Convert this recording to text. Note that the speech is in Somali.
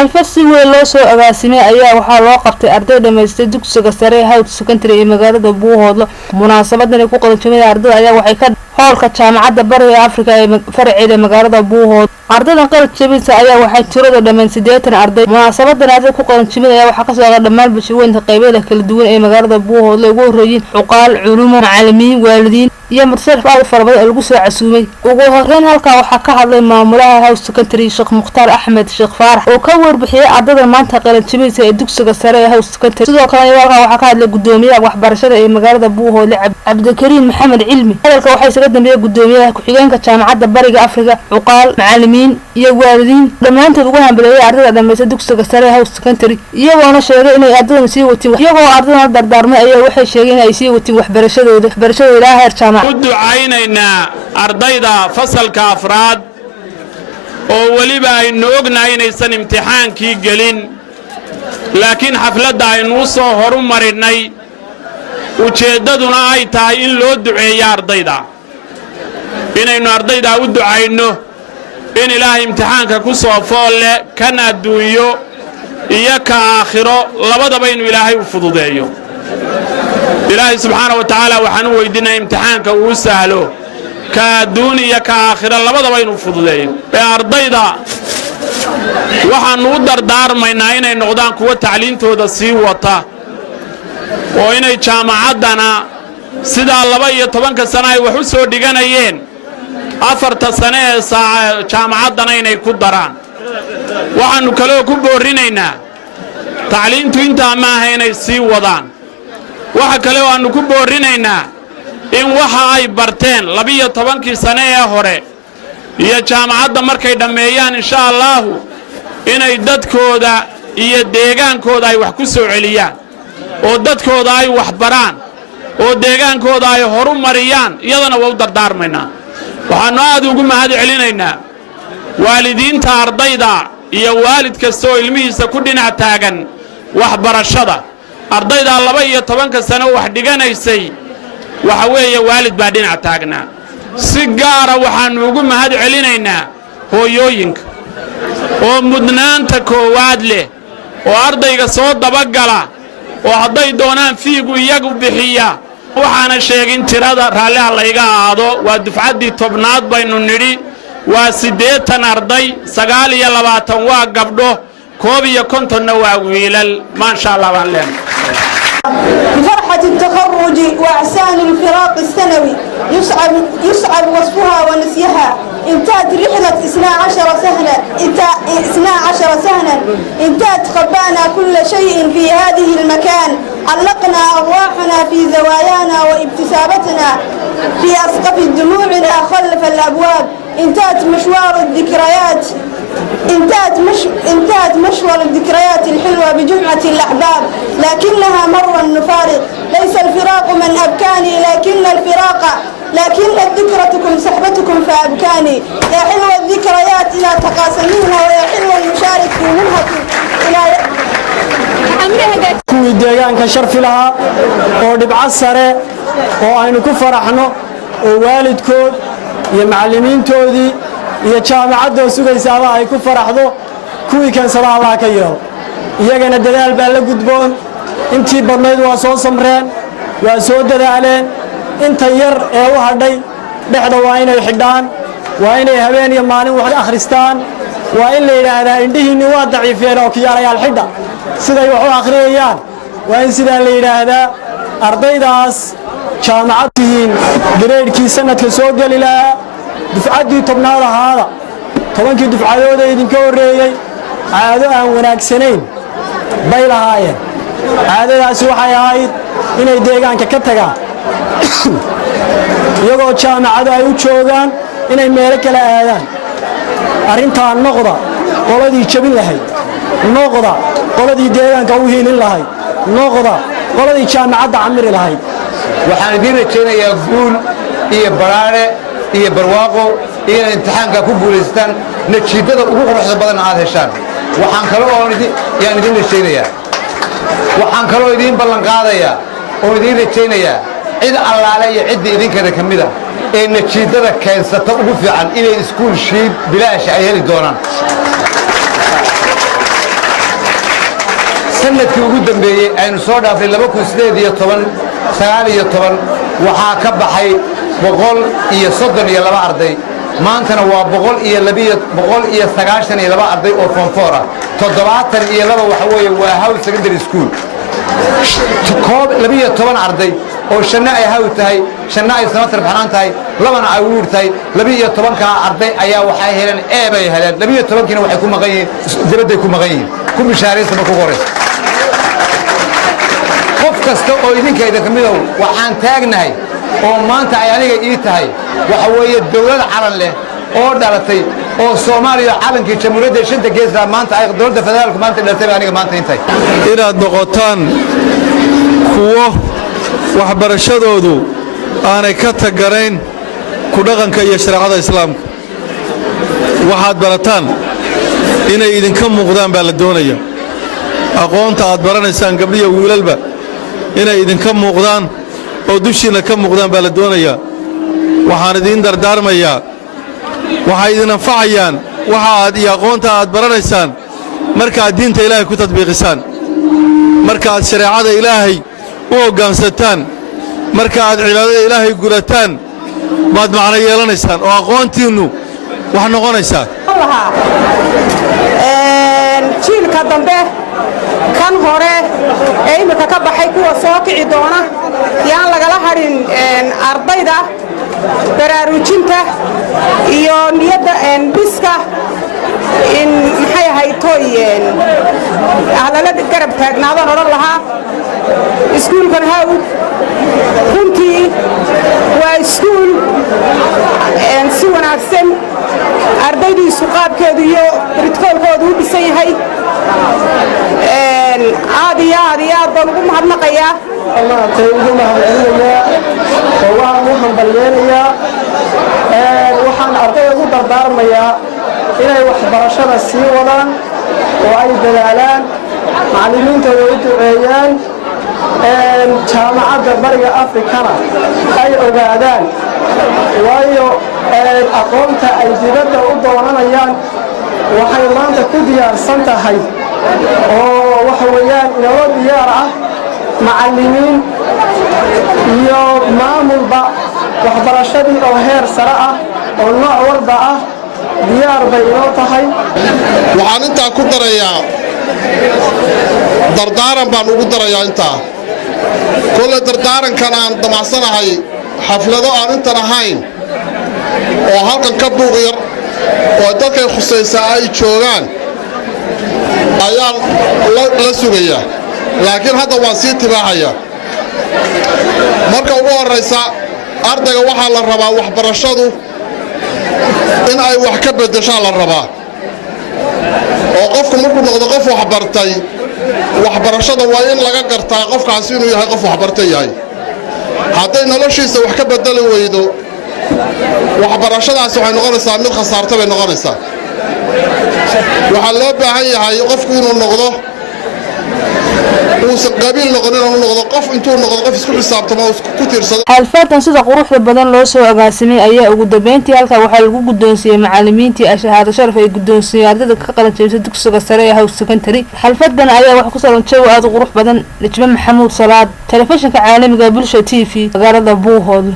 munaasabad si weyn loo soo agaasimay ayaa waxaa loo qabtay arday dhameystay dugsiga sare Hawd Secondary ee magaalada Buuhoodlo. munaasabadan ku qalanjimay ardayda ayaa waxay ka howlka jaamacadda Bariga Afrika ee farceeda magaalada Buuhoodlo. ardaydan qalanjimada ayaa waxay tirada dhamaan 80 arday. munaasabadan arday ku qalanjimada ayaa waxaa ka soo dhamaan bulshooyinka qaybaha kala duwan ee magaalada Buuhoodlo ugu horeeyay cuqaal, culumo, macallimiin, waalidiin iyo marti farabada lagu soo casuumay. ugu horeyn halka waxaa ka hadlay maamulaha Hawd Secondary Sheekh Mukhtaar Axmed Sheekh Faarax oo ka warbixiyay ardayda maanta qalanjimada ee dugsiga sare ee Hawd Secondary. sidoo kale waxaa ka hadlay gudoomiyaha waxbarashada ee magaalada Buuhoodlo Cabdikariin Maxamed Cilmi. hadalka waxay isaga dambeeyay gudoomiyaha ku-xigeenka jaamacadda Bariga Afrika, cuqaal, macallimiin iyo waalidiin dhammaantood ugu hambalyeeyay ardayda dhameystay dugsiga sare ee Hawd Secondary iyagoona sheegay inay ardaydan sii watiin iyagoo ardayda dardaarmay ayaa waxay sheegeen inay sii watiin waxbarashadooda ilaa heer jaamacad. u ducaynaynaa ardayda fasalka afraad oo waliba aynu ognahay inaysan imtixaankii gelin laakiin xafladda aynu soo horumarinay ujeedaduna ay tahay in loo duceeyo ardayda inaynu ardayda u ducayno in ilaahay imtixaanka ku soo foolle kan adduunyo iyo ka aakhiro labadaba inuu ilaahay u fududeeyo. ilaahay subxaanahu wa tacaala waxaan u weydiinaa imtixaanka uu sahlo ka adduun iyo ka aakhiro labadaba inuu fududeeyo. ardayda waxaanu u dardaarmaynaa inay noqdaan kuwa tacliintooda sii wata oo inay jaamacaddana sidaa 12 sano ay wax u soo dhiganayeen 4 sano ee jaamacaddana inay ku daraan. waxaanu kaloo ku boorinaynaa tacliintu intaa maaha inay sii wadaan. waxa kale oo aanu ku boorinaynaa in waxa ay barteen 12 sano ee hore iyo jaamacadda markay dhameeyaan insha Allah inay dadkooda iyo deegaankooda ay wax ku soo celiyaan oo dadkooda ay wax baraan oo deegaankooda ay horumariyaan iyadana waa u dardaarmaynaa. waxaanu aad ugu mahad celinaynaa waalidiinta ardayda iyo waalid kasta oo ilmihiisa ku dhinac taagan waxbarashada. ardayda 12 sano wax dhiganaysay waxa weeye waalid baa dhinac taagnaa. si gaar ah waxaanu ugu mahad celinaynaa hooyooyinka oo mudnaanta koowaad leh oo ardayga soo dabagala oo hadday doonaan fiigu iyagu bixiya. waxaana sheegin tirada raalliha layga aado waa dufcaddii 10aad baynu nidhi waa 80 arday 29 waa gabdho 51 waa wiilal. ما شاء الله عليهم. بفرحة التخرج وأعسان الفراق السنوي يصعب وصفها ونسيها. انتهت رحلة 12 سنة انتهت خبانا كل شيء في هذه المكان. علقنا أرواحنا في زوايانا وابتسامتنا في أسقف دموعنا خلف الأبواب. انتهت مشوار الذكريات انتهت مشوار الذكريات الحلوة بجمعة الأحباب لكنها مرة نفارق. ليس الفراق من أبكاني لكن الذكرتكم صحبتكم فأبكاني. يا حلوة الذكريات إلى تقاسمينها ويا حلوة المشارك في منهك إلى kuwii deegaanka sharfi lahaa oo dhibco sare oo aynu ku faraxno oo waalidkood iyo macallimiintoodii iyo jaamacadda sugaysaaba ay ku faraxdo kuwii kansada Allah ka yeelo. iyagana dadaal baa la gudboon intii badnayd waa soo samreen waa soo dadaaleen inta yar ee u hadhay dhexda waa inay xidhaan waa inay habeen iyo maalin wax akhristaan waa in la yiraahdaa indhihiinni waa daciifeen oo kiyaalayaal xidha siday wax u akhriyayaan waa in sidaa la yiraahdaa. ardaydaas jaamacaddiin gareedkii sanadka soo gali lahaa dufcaddii 10aad ahaada 10kii dufcadood ee idinka horeeyay caado aan wanaagsanayn bay lahaayeen. caadadaasi waxay ahayd inay deegaanka ka tagaan iyagoo jaamacada ay u joogaan inay meelo kala aadaan. arrintaan noqda qoladii jabin lahayd, noqda qoladii deegaanka u hiilin lahayd, noqda qoladii jaamacadda camiri lahayd. waxaan idin rajaynayaa guul iyo baraare iyo barwaaqo iyo imtixaanka ku guuleystaan natiijada ugu quruxda badan aad heshaan. waxaan idin rajaynayaa waxaan kaloo idin ballan qaadayaa oo idin rajaynayaa cid allaale iyo cid idinkana kamida ee natiijada keensata ugu fiican inay iskuul shiib bilaash ay heli doonaan. sanadkii ugu dambeeyey aynu soo dhaafay 2018 waxaa ka baxay 132 arday maantana waa 192 arday oo form 4 ah 72 waxa weeye waa House Secondary School 12 arday oo shanna ay haw tahay shanna ay sanatar baxnaan tahay labana ay uur tahay 12 ka arday ayaa waxay heleen eebay heleen 12 kiina waxay ku maqan yihiin dibadda ku maqan yihiin ku bishaaraysan ku qoray qof kasta oo idinkayda kamid ah waxaan taagnahay oo maanta ay aniga ii tahay waxa weeye dawlad calan leh oo dhalatay oo Soomaaliya calankii jamhuuriyadda shanta geeska maanta ay dawladda federaalka maanta dhalatay aniga maanta intay inaad noqotaan kuwo waxbarashadoodu aanay ka tagarayn ku dhaqanka iyo shariicada islaamka waxaad barataan inay idinka muuqdaan baa la doonaya aqoonta aad baranaysaan gabdhiyo wiilalba inay idinka muuqdaan oo dushiina ka muuqdaan baa la doonaya waxaan idin dardaarmayaa waxay idin anfacayaan waxa aad iyo aqoonta aad baranaysaan markaad diinta ilaahay ku tadbiiqisaan markaad shariicada ilaahay u hoggaansataan marka aad cibaadada ilaahay gurataan baad macno yeelanaysaan oo aqoontiinnu wax noqonaysaa jiilka dambe kan hore ee imika ka baxay kuwa soo kici doona yaan lagala hadhin ardayda baraarujinta iyo niyadda biska in maxay ahayd tooyeen ahlala garab taagnaadaan odhan lahaa iskuulkan hawd runtii waa iskuul si wanaagsan ardaydiisu qaabkeedu iyo ritkoolkoodu u dhisan yahay aad iyo aad baan ugu mahadnaqayaa maantay ugu mahadcelinayaa oo waxaan u hambalyeelayaa waxaan ardayda ugu dardaarmayaa inay waxbarashada sii wadaan oo ay dadaalaan macallimiintooda u duceeyaan jaamacadda bariga afrikana ay ogaadaan waayo aqoonta ay dibadda u doonanayaan waxay maanta ku diyaarsan tahay oo waxa weeyaan inoo diyaar ah macallimiin iyo maamulba waxbarashadii oo heer sare ah oo nooc walba ah diyaar bay inoo tahay waxaan intaa ku darayaa dardaaran baan ugu darayaa intaa kolle dardaarankan aan damacsanahay xaflado aan intan ahayn oo halkan ka buuq yar oo dadkay khusaysaa ay joogaan ayaan la sugayaa laakiin hadda waan sii tibaaxaya marka ugu horraysa ardayga waxaa la rabaa waxbarashadu in ay wax ka beddeshaa la rabaa oo qofku markuu noqdo qof waxbartay waxbarashada waa in laga gartaa qofkaasi inuu yahay qof waxbartay yahay hadday noloshiisa wax ka beddeli weydo waxbarashadaasi waxay noqonaysaa mid khasaarta bay noqonaysaa waxaa loo baahan yahay qofku inuu noqdo uusan qabiil noqonin inuu noqdo qof intuu noqdo qof isku xisaabtamo oo ku tiirsado xalfadan sida quruxda badan loo soo agaasimay ayaa ugu dambeyntii halka waxaa lagu guddoonsiiyey macallimiintii shahaado sharaf ay guddoonsiiyeen ardayda ka qalan jabisay dugsiga sare ee House Secondary xalfadan ayaa wax ku salan jawi aad u qurux badan Najma Maxamuud Salaad telefishinka caalamiga Bulsho TV magaalada Buuhood.